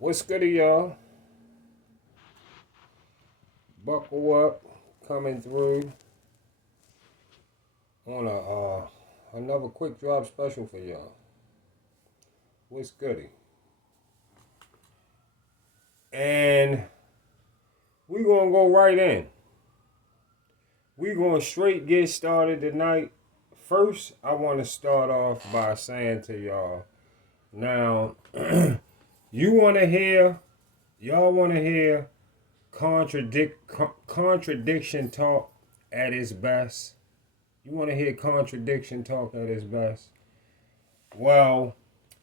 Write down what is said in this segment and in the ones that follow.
What's good, y'all? Buckle up, coming through on another quick drop special for y'all. What's goody? And we gonna go right in. We gonna straight get started tonight. First, I want to start off by saying to y'all, now, you want to hear, y'all want to hear contradiction talk at its best. You want to hear contradiction talk at its best? Well,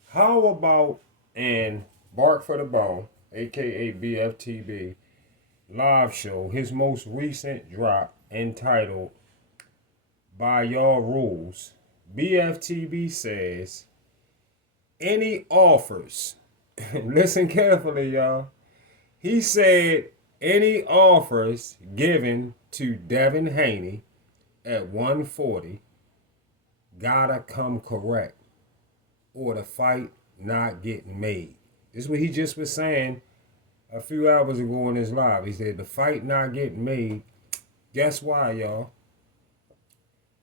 how about in Bark for the Bone, aka BFTB, live show, his most recent drop entitled By Your Rules, BFTB says, any offers, listen carefully, y'all. He said, any offers given to Devin Haney at 140 gotta come correct or the fight not getting made. This is what he just was saying a few hours ago in his live. He said the fight not getting made. Guess why, y'all?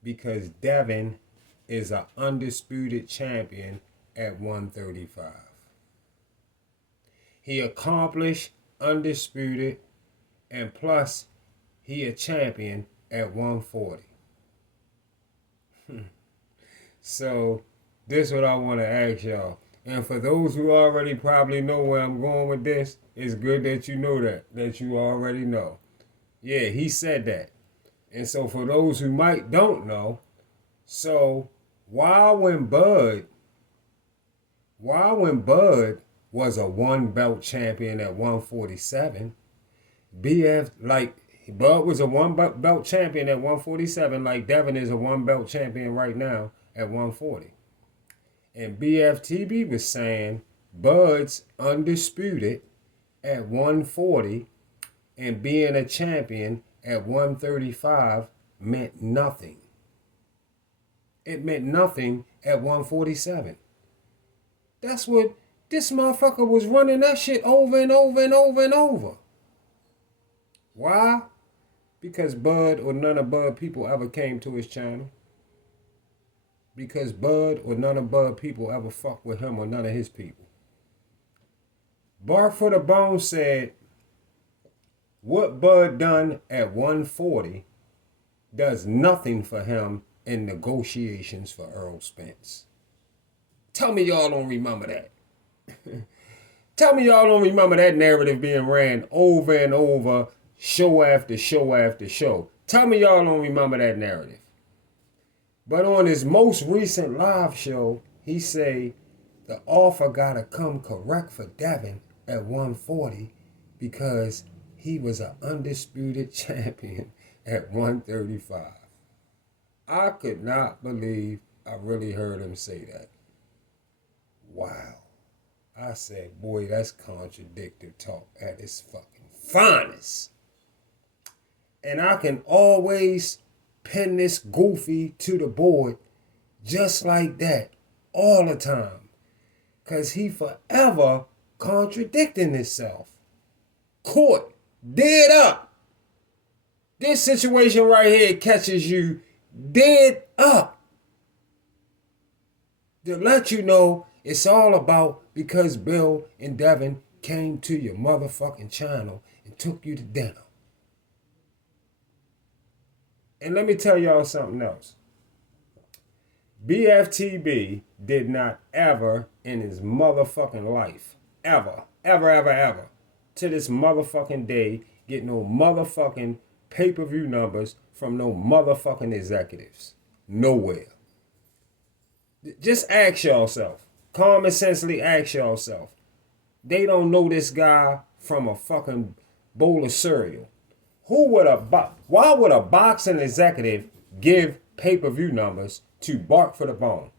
Because Devin is an undisputed champion at 135. He accomplished undisputed, and plus he a champion at 140. So this is what I want to ask y'all. And for those who already probably know where I'm going with this, it's good that you know that you already know. Yeah, he said that. And so for those who might don't know, so when Bud was a one belt champion at 147, Bud was a one belt champion at 147, like Devin is a one belt champion right now at 140. And BFTB was saying Bud's undisputed at 140 and being a champion at 135 meant nothing. It meant nothing at 147. That's what this motherfucker was running that shit over and over and over and over. Why? Because Bud or none of Bud people ever came to his channel. Because Bud or none of Bud people ever fucked with him or none of his people. Bark for the Bone said, what Bud done at 140 does nothing for him in negotiations for Earl Spence. Tell me y'all don't remember that. Tell me y'all don't remember that narrative being ran over and over, show after show after show. Tell me y'all don't remember that narrative. But on his most recent live show, he say the offer gotta come correct for Devin at 140 because he was an undisputed champion at 135. I could not believe I really heard him say that. Wow. I said, boy, that's contradictory talk at its fucking finest. And I can always pin this goofy to the board just like that all the time. Because he forever contradicting himself. Caught dead up. This situation right here catches you dead up. To let you know it's all about because Bill and Devin came to your motherfucking channel and took you to dinner. And let me tell y'all something else. BFTB did not ever in his motherfucking life, ever, to this motherfucking day, get no motherfucking pay-per-view numbers from no motherfucking executives. Nowhere. Just ask yourself. Common sensely ask yourself. They don't know this guy from a fucking bowl of cereal. Why would a boxing executive give pay-per-view numbers to Bark for the Bone?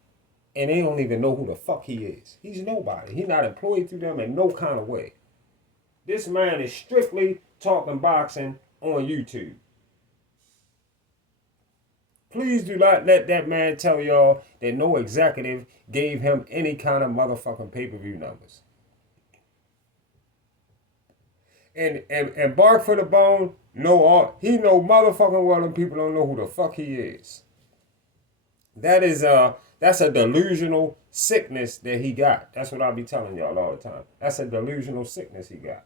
And they don't even know who the fuck he is. He's nobody. He's not employed through them in no kind of way. This man is strictly talking boxing on YouTube. Please do not let that man tell y'all that no executive gave him any kind of motherfucking pay-per-view numbers. And Bark for the Bone, he know motherfucking well and people don't know who the fuck he is. That's a delusional sickness that he got. That's what I'll be telling y'all all the time. That's a delusional sickness he got.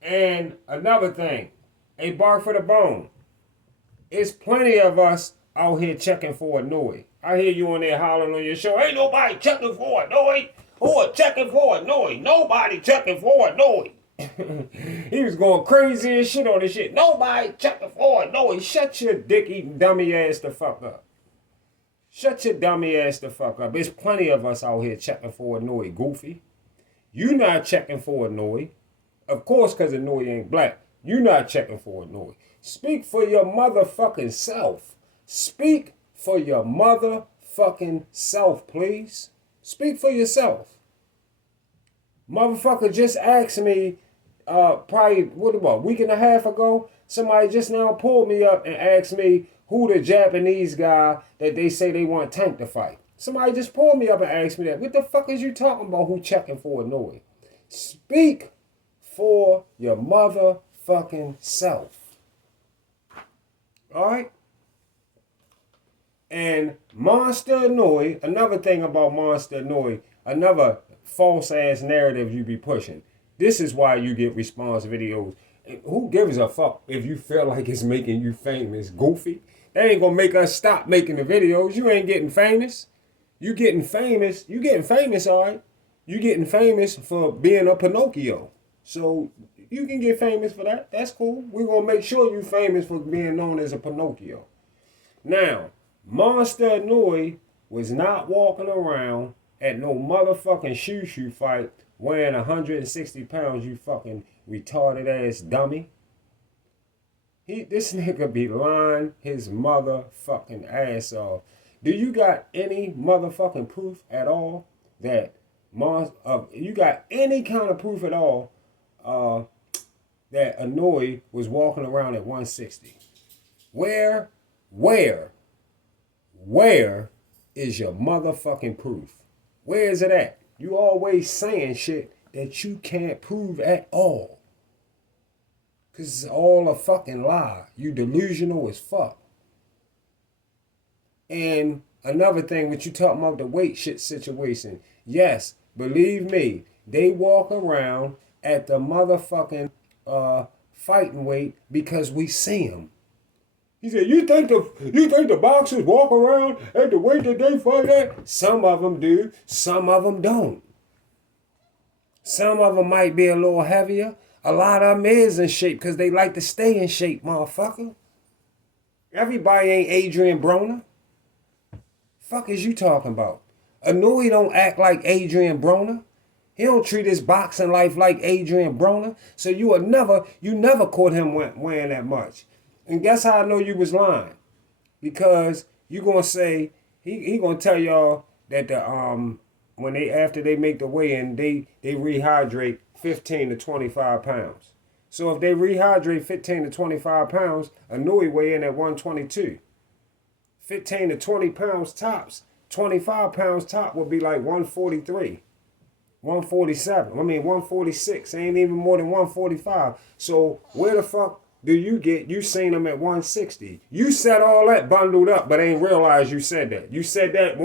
And another thing, a Bark for the Bone. It's plenty of us out here checking for a Noi. I hear you on there hollering on your show. Ain't nobody checking for a Noi. Who are checking for a Noi? Nobody checking for a Noi. He was going crazy as shit on this shit. Nobody checking for a Noi. Shut your dick eating dummy ass the fuck up. Shut your dummy ass the fuck up. There's plenty of us out here checking for a Noi, goofy. You not checking for a Noi. Of course, because a Noi ain't black. You not checking for a Noi. Speak for your motherfucking self. Speak for your motherfucking self, please. Speak for yourself. Motherfucker just asked me, probably, a week and a half ago, somebody just now pulled me up and asked me who the Japanese guy that they say they want Tank to fight. Somebody just pulled me up and asked me that. What the fuck is you talking about who checking for a Noi? Speak for your motherfucking self. Alright? And Monster Noi, another thing about Monster Noi, another false ass narrative you be pushing. This is why you get response videos. Who gives a fuck if you feel like it's making you famous, goofy? That ain't gonna make us stop making the videos. You ain't getting famous. You getting famous, alright? You getting famous for being a Pinocchio. So you can get famous for that. That's cool. We're going to make sure you're famous for being known as a Pinocchio. Now, Monster Noi was not walking around at no motherfucking shoo-shoo fight weighing 160 pounds, you fucking retarded ass dummy. This nigga be lying his motherfucking ass off. Do you got any motherfucking proof at all that you got any kind of proof at all that a Noi was walking around at 160? Where is your motherfucking proof? Where is it at? You always saying shit that you can't prove at all. Cause it's all a fucking lie. You delusional as fuck. And another thing, what you talking about the weight shit situation. Yes, believe me, they walk around at the motherfucking fighting weight because we see them. He said, you think the boxers walk around at the weight that they fight at? Some of them do, some of them don't. Some of them might be a little heavier. A lot of them is in shape because they like to stay in shape, motherfucker. Everybody ain't Adrian Broner. Fuck is you talking about? A Noi don't act like Adrian Broner. He don't treat his boxing life like Adrian Broner. So you never caught him weighing that much. And guess how I know you was lying? Because you gonna say he gonna tell y'all that when after they make the weigh-in, they rehydrate 15 to 25 pounds. So if they rehydrate 15 to 25 pounds, a Noi weigh in at 122. 15 to 20 pounds tops. 25 pounds top would be like 143. 147. 146. Ain't even more than 145. So where the fuck do you seen them at 160? You said all that bundled up, but ain't realized you said that. You said that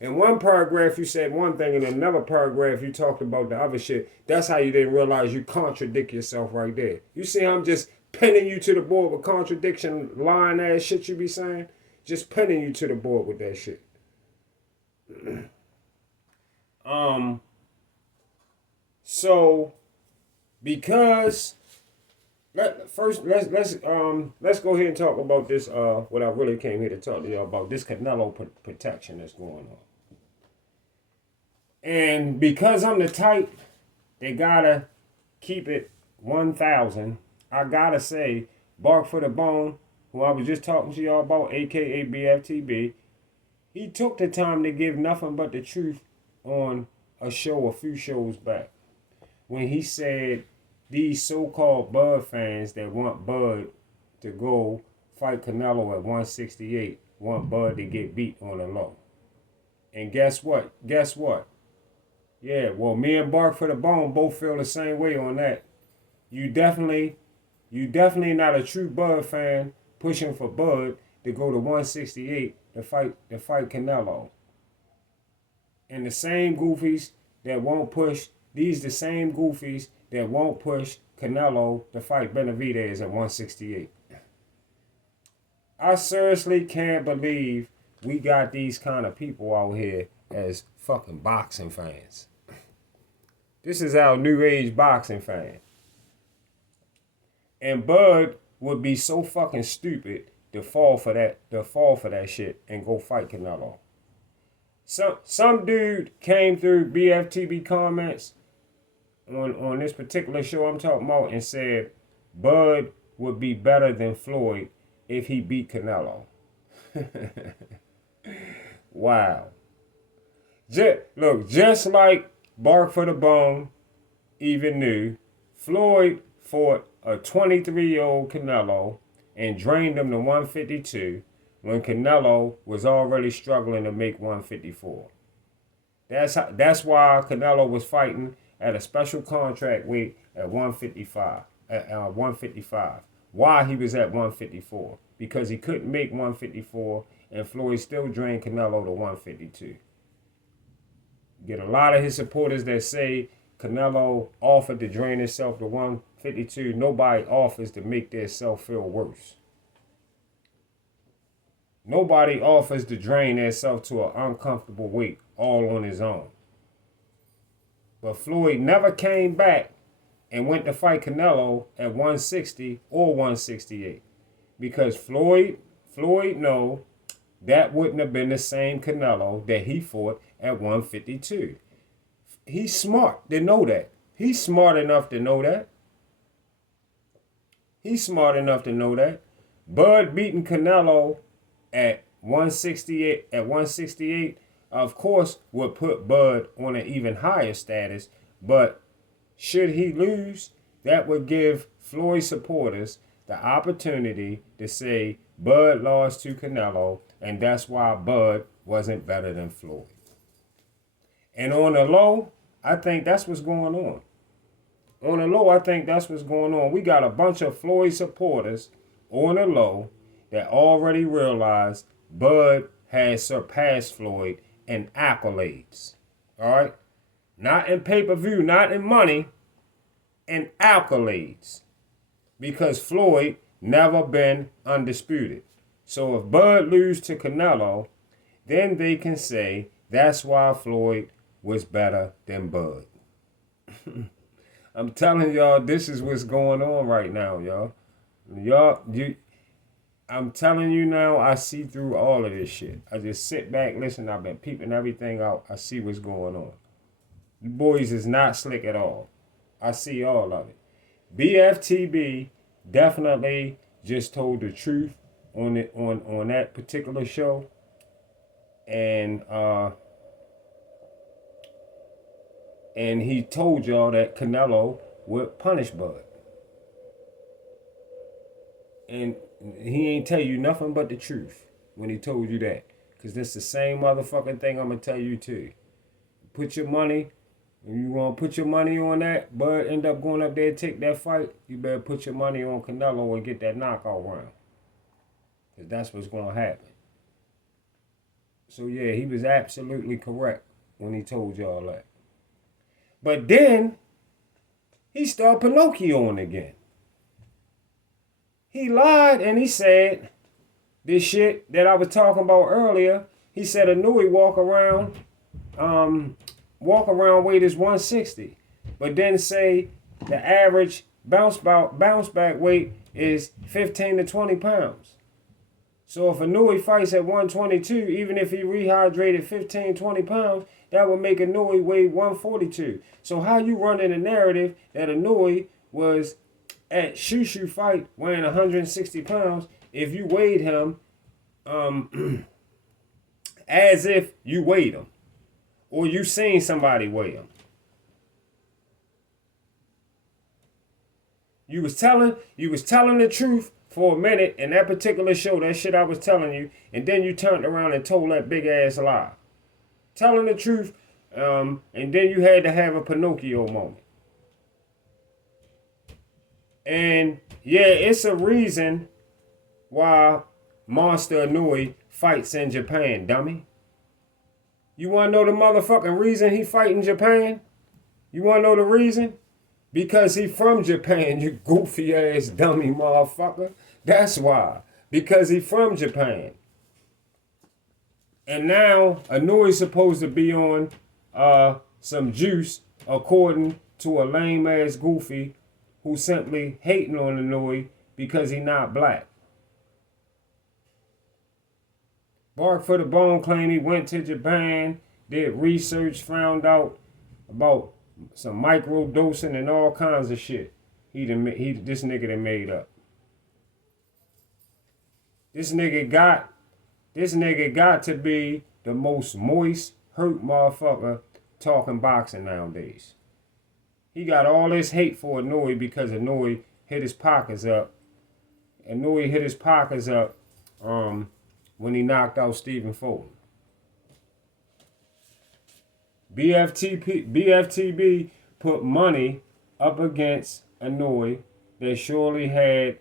in one paragraph you said one thing, and in another paragraph you talked about the other shit. That's how you didn't realize you contradict yourself right there. You see I'm just pinning you to the board with contradiction, lying ass shit you be saying? Just pinning you to the board with that shit. So because let's go ahead and talk about this. What I really came here to talk to y'all about, this Canelo Protection that's going on. And because I'm the type that gotta keep it 1,000, I gotta say, Bark for the Bone, who I was just talking to y'all about, aka BFTB, he took the time to give nothing but the truth on a show a few shows back, when he said these so-called Bud fans that want Bud to go fight Canelo at 168 want Bud to get beat on the low. And guess what? Your Yeah, well, me and Bark for the Bone both feel the same way on that. You definitely, you definitely not a true Bud fan pushing for Bud to go to 168 to fight Canelo. And the same goofies that won't push these the same goofies that won't push Canelo to fight Benavidez at 168. I seriously can't believe we got these kind of people out here as fucking boxing fans. This is our new age boxing fan. And Bud would be so fucking stupid to fall for that shit and go fight Canelo. Some dude came through BFTB comments on this particular show I'm talking about and said Bud would be better than Floyd if he beat Canelo. Wow. Just like Bark for the Bone even knew, Floyd fought a 23-year-old Canelo and drained him to 152 when Canelo was already struggling to make 154. That's why Canelo was fighting at a special contract weight at 155. At 155. Why he was at 154? Because he couldn't make 154, and Floyd still drained Canelo to 152. Get a lot of his supporters that say Canelo offered to drain himself to 152. Nobody offers to make their self feel worse. Nobody offers to drain themselves to an uncomfortable weight all on his own. But Floyd never came back and went to fight Canelo at 160 or 168. Because Floyd know that wouldn't have been the same Canelo that he fought at 152. He's smart to know that. He's smart enough to know that. He's smart enough to know that. Bud beating Canelo at 168, of course, would put Bud on an even higher status. But should he lose, that would give Floyd supporters the opportunity to say Bud lost to Canelo, and that's why Bud wasn't better than Floyd. And on the low, I think that's what's going on. On the low, I think that's what's going on. We got a bunch of Floyd supporters on the low that already realize Bud has surpassed Floyd in accolades. All right? Not in pay-per-view, not in money, in accolades. Because Floyd never been undisputed. So if Bud lose to Canelo, then they can say that's why Floyd was better than Bud. I'm telling y'all, this is what's going on right now, y'all. I'm telling you now, I see through all of this shit. I just sit back, listen, I've been peeping everything out. I see what's going on. You boys is not slick at all. I see all of it. BFTB definitely just told the truth on it on that particular show. And he told y'all that Canelo would punish Bud. And he ain't tell you nothing but the truth when he told you that. Because that's the same motherfucking thing I'm going to tell you too. Put your money, when you want to put your money on that, Bud end up going up there and take that fight, you better put your money on Canelo and get that knockout round. Because that's what's going to happen. So yeah, he was absolutely correct when he told y'all that. But then, he started Pinocchioing again. He lied and he said this shit that I was talking about earlier. He said Inouye walk around weight is 160. But then say the average bounce back weight is 15 to 20 pounds. So if Inouye fights at 122, even if he rehydrated 15, 20 pounds, that would make Inouye weigh 142. So how you running a narrative that Inouye was at Shushu fight weighing 160 pounds if you weighed him as if you weighed him or you seen somebody weigh him? You was telling the truth for a minute in that particular show, that shit I was telling you, and then you turned around and told that big ass lie. Telling the truth And then you had to have a Pinocchio moment. And yeah, it's a reason why Monster Inoue fights in Japan, dummy. You wanna know the motherfucking reason he fight in Japan? You wanna know the reason? Because he from Japan, you goofy ass dummy motherfucker. That's why. Because he from Japan. And now Inoue's supposed to be on some juice according to a lame ass goofy who simply hating on Inoue because he not black. Bark for the Bone claimed he went to Japan, did research, found out about some micro dosing and all kinds of shit. This nigga done made up. This nigga got to be the most moist, hurt motherfucker talking boxing nowadays. He got all this hate for Inoue because Inoue hit his pockets up. Inoue hit his pockets up when he knocked out Stephen Fulton. BFTB put money up against Inoue. They surely had,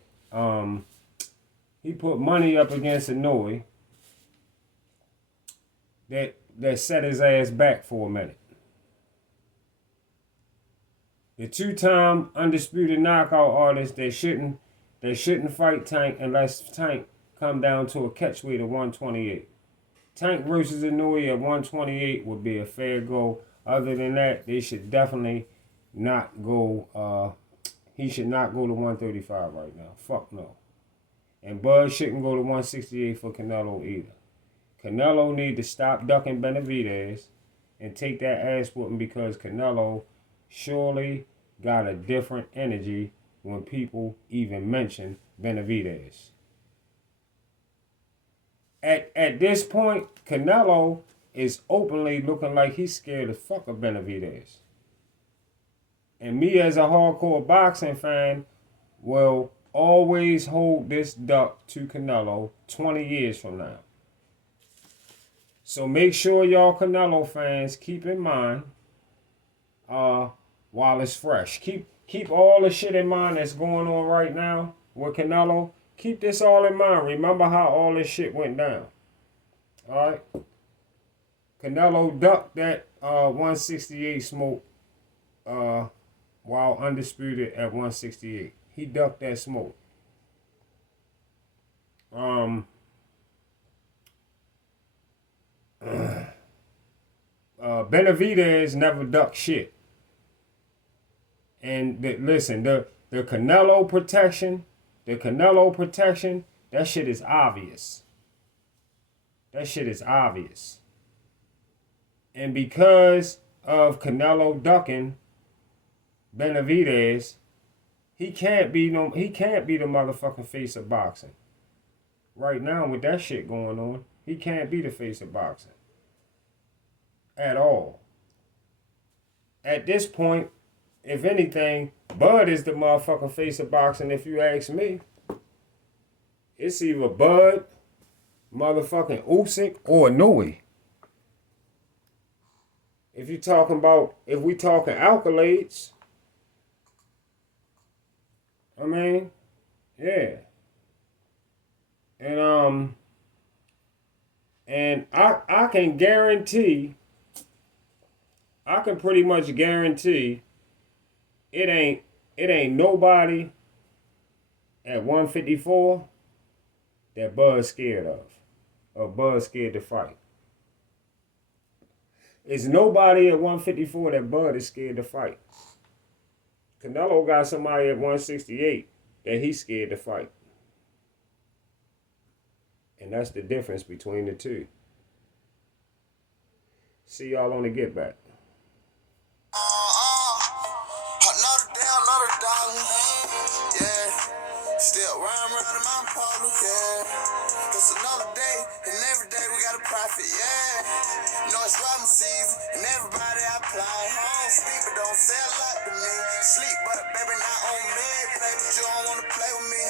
he put money up against Inoue that set his ass back for a minute. The two-time undisputed knockout artist, they shouldn't fight Tank unless Tank come down to a catchweight of 128. Tank versus Inoue at 128 would be a fair go. Other than that, they should definitely not go. He should not go to 135 right now. Fuck no. And Bud shouldn't go to 168 for Canelo either. Canelo need to stop ducking Benavidez and take that ass whooping because Canelo surely got a different energy when people even mention Benavidez. At this point, Canelo is openly looking like he's scared as fuck of Benavidez. And me as a hardcore boxing fan will always hold this duck to Canelo 20 years from now. So make sure y'all Canelo fans keep in mind while it's fresh. Keep all the shit in mind that's going on right now with Canelo. Keep this all in mind. Remember how all this shit went down. Alright? Canelo ducked that 168 smoke while undisputed at 168. He ducked that smoke. Benavidez never ducked shit. And listen, the Canelo protection, that shit is obvious. That shit is obvious. And because of Canelo ducking Benavidez, he can't be the motherfucking face of boxing. Right now with that shit going on, he can't be the face of boxing. At all. At this point, if anything, Bud is the motherfucking face of boxing if you ask me. It's either Bud, motherfucking Usyk, or Inoue. If we talking accolades, I mean, yeah. And I can guarantee, I can pretty much guarantee it ain't nobody at 154 that Bud's scared of. Or Bud's scared to fight. It's nobody at 154 that Bud is scared to fight. Canelo got somebody at 168 that he's scared to fight. And that's the difference between the two. See y'all on the Get Back. Another day, another dollar. Yeah. Still round in my polo. Yeah. It's another day, and every day we got a profit. Yeah. Know it's robbing season, and everybody apply. I don't speak, but don't say a lot to me. Sleep, but baby, not on me. Play, but you don't wanna play with me.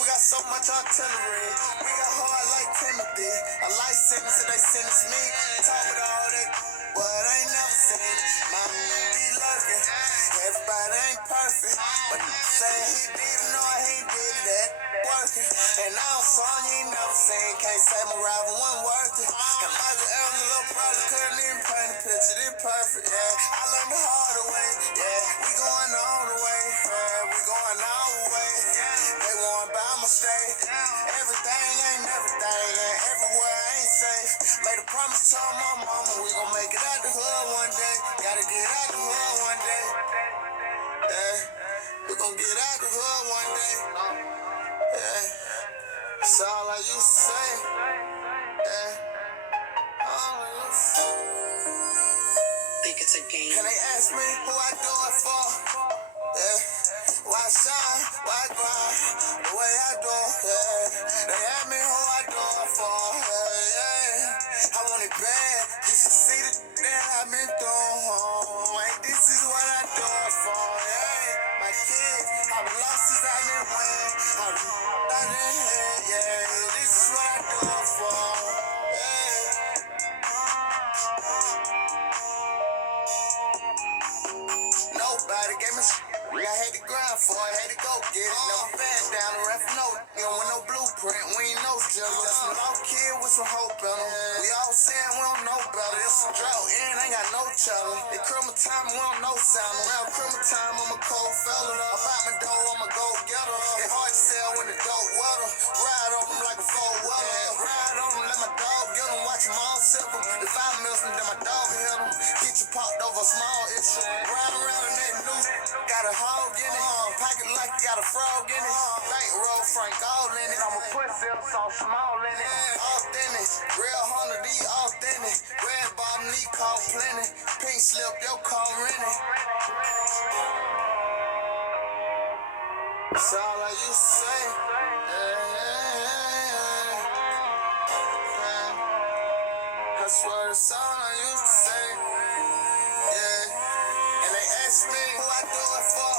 We got so much artillery. We got hard like Timothy. A life sentence, and they sentence me. Talk with all that, but I ain't never said Mama be looking. Everybody ain't perfect, but saying he did it, no, he did that working. And now a song you ain't never seen, can't say my rival wasn't worth it. And Michael Evans, a little brother, couldn't even paint a picture, this perfect, yeah. I learned the hard way, yeah. We going all the way, yeah. We going all the way. They want by mistake. Everything ain't everything, and everywhere ain't safe. Made a promise to my mama, we gon' make it out the hood one day. Gotta get out the hood one day. Yeah, we gon' get out the hood one day. Yeah, that's all I used to say. Yeah, all I used to say. Think it's a game. And they ask me who I do it for. Yeah, why shine, why grind, the way I do. Yeah, they ask me who I do it for. Yeah, I want it bad. You should see the that I've been through. Like this is what I do it for. Yeah, my kids, I've lost since I've been winning. I've been here. Yeah, this is what I do it for. Yeah. Nobody gave me shit. I had to grind for it, had to go get it. Never back down the ref, no. You don't want no blueprint, we ain't no gym. Just some low kid with some hope in them. We all saying we don't know better. It's a drought, and ain't got no challenge. It criminal time, we don't know sound. Around criminal time, I'm a cold fella. About my dough, I'm a go getter. It's hard to sell when the dope weather. Ride on them like a four-wheeler. Ride on them, let my dog get them. Watch them all sip them. If I miss them, then my dog hit them. Get you popped over a small issue. Ride around in that new. Got a hog in it. Pocket like you got a frog in it. Bankroll Frank all in it. I'm a pussy, so small in it. Authentic, real Honda D, authentic. Red bottom knee call plenty. Pink slip, your car rented. That's all I used to say. I swear that's all I used to say. Yeah. And they ask me who I do it for.